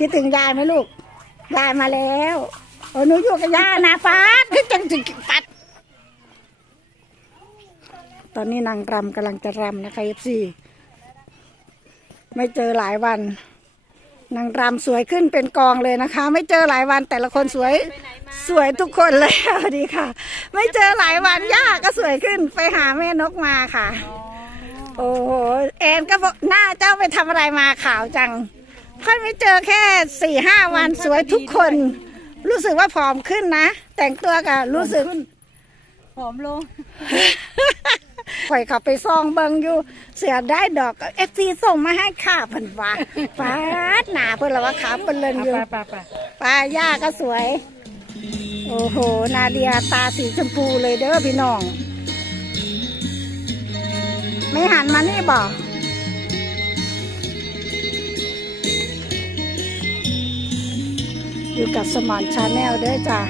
คิดถึงยายไหมลูก ยายมาแล้วโอ้หนูอยู่กับย่านะป้าคือจังถึงปัด ตอนนี้นางรำกำลังจะรำนะคะเอฟซีไม่เจอหลายวัน นางรำสวยขึ้นเป็นกองเลยนะคะ ไม่เจอหลายวันแต่ละคนสวยสวยทุกคนเลยวดีค่ะ ไม่เจอหลายวันย่าก็สวยขึ้นไปหาแม่นกมาค่ะ โอ้โหแอนก็บอกหน้าเจ้าไปทำอะไรมาขาวจัง ค่อยไม่เจอแค่สี่ห้าวันสวยทุกคน รู้สึกว่าผอมขึ้นนะ แต่งตัวกับรู้สึกผอมลงข่อยเขับไปซองเบิงอยู่ เสือได้ดอกเอฟซีส่งมาให้ข้าเพันว่าฟ้าดหนาเพื่อนละว่าขาวเป็นเลนอยู่ไปไปไปปลาย่าก็สวย โอ้โห นาเดียตาสีชมพูเลยเด้อพี่น้อง ไม่หันมานี่บอก อยู่กับสมอนชาแนลเด้อจ้า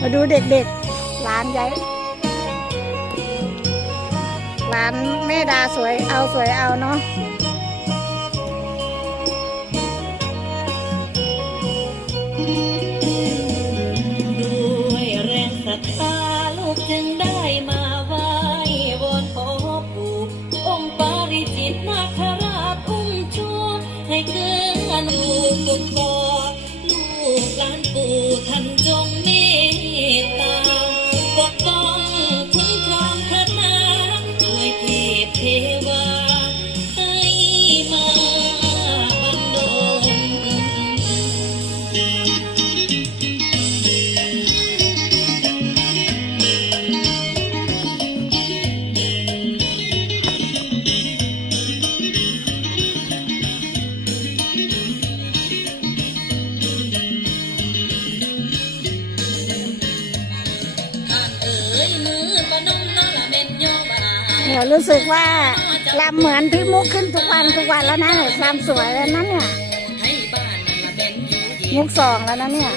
มาดูเด็กๆ ร้านใหญ่ร้านแม่ดาสวยเอาสวยเอาเนาะ รู้สึกว่าลำเหมือนพี่มุกขึ้นทุกวันทุกวันแล้วนะลำสวยแล้วนะเนี่ยให้บ้านนั่นเนี่ยมุกสองแล้วนะเนี่ย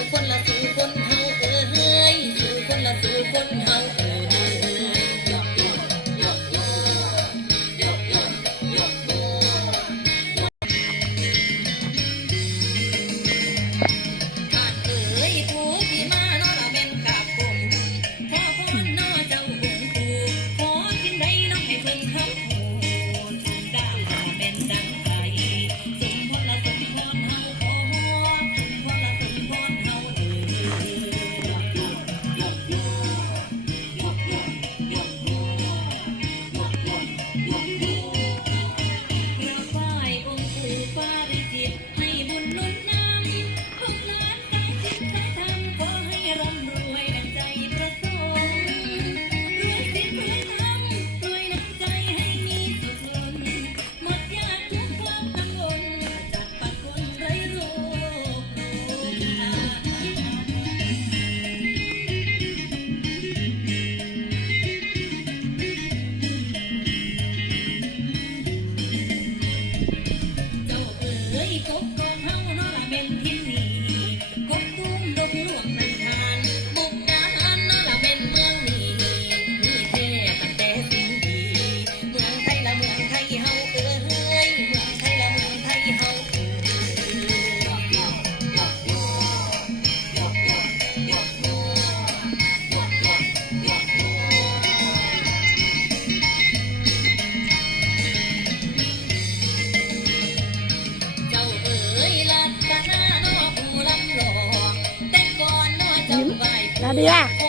ไห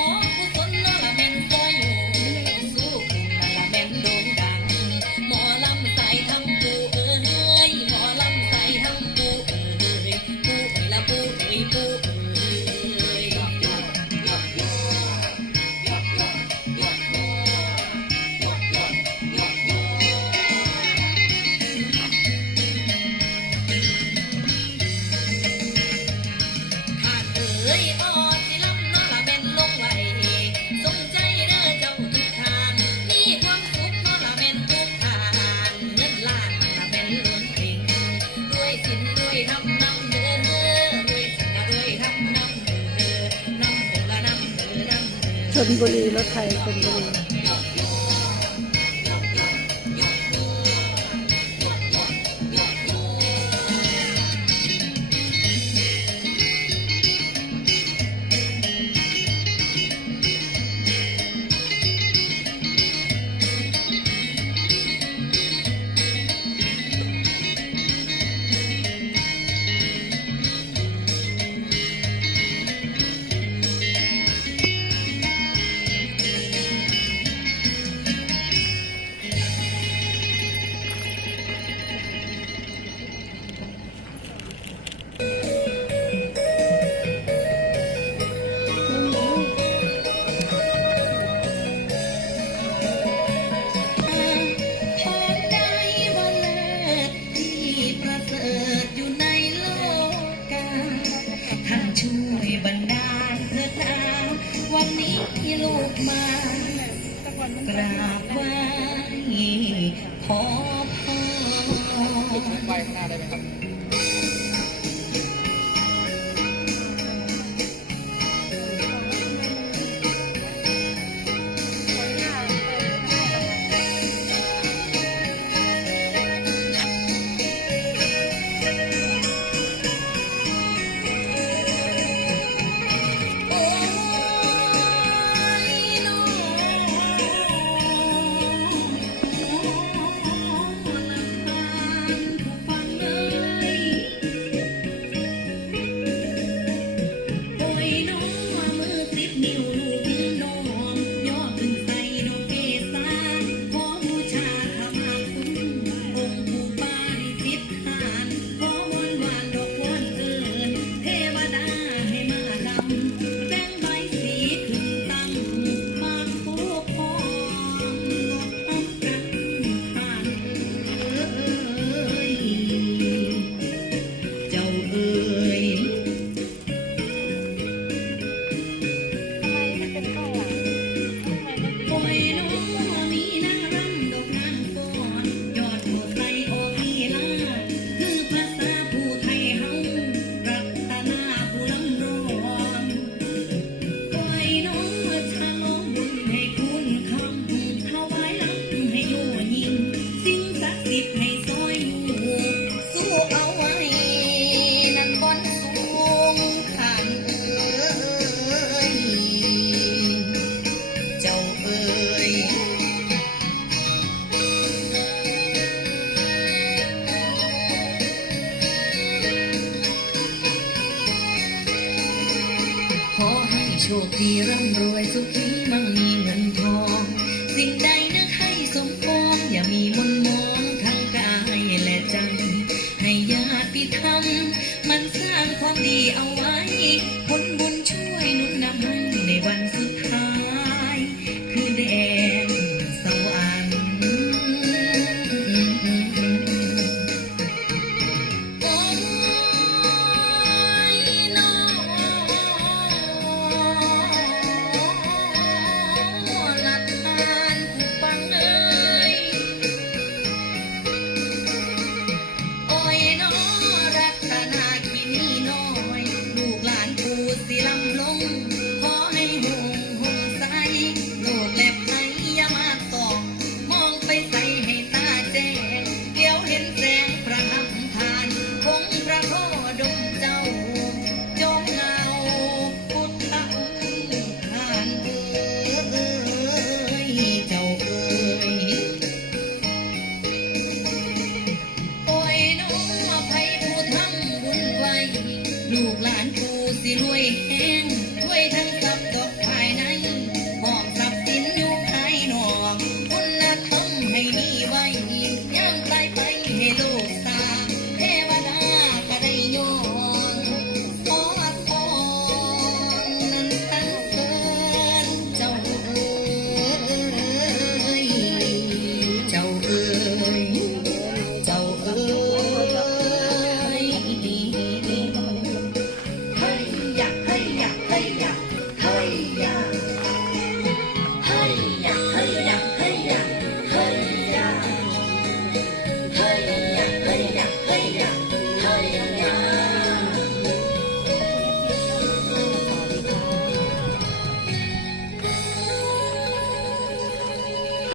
นบุรีรถไทยชนบุรี กราบไหว้ขอพร โชคดีร่ำรวยสุขีมั่งมีเงินทอง สิ่งใดนักให้สมปองอย่ามีมนมองทั้งกายและใจ ให้ญาติธรรมมันสร้างความดีเอา ลูกหลานกูสิรวย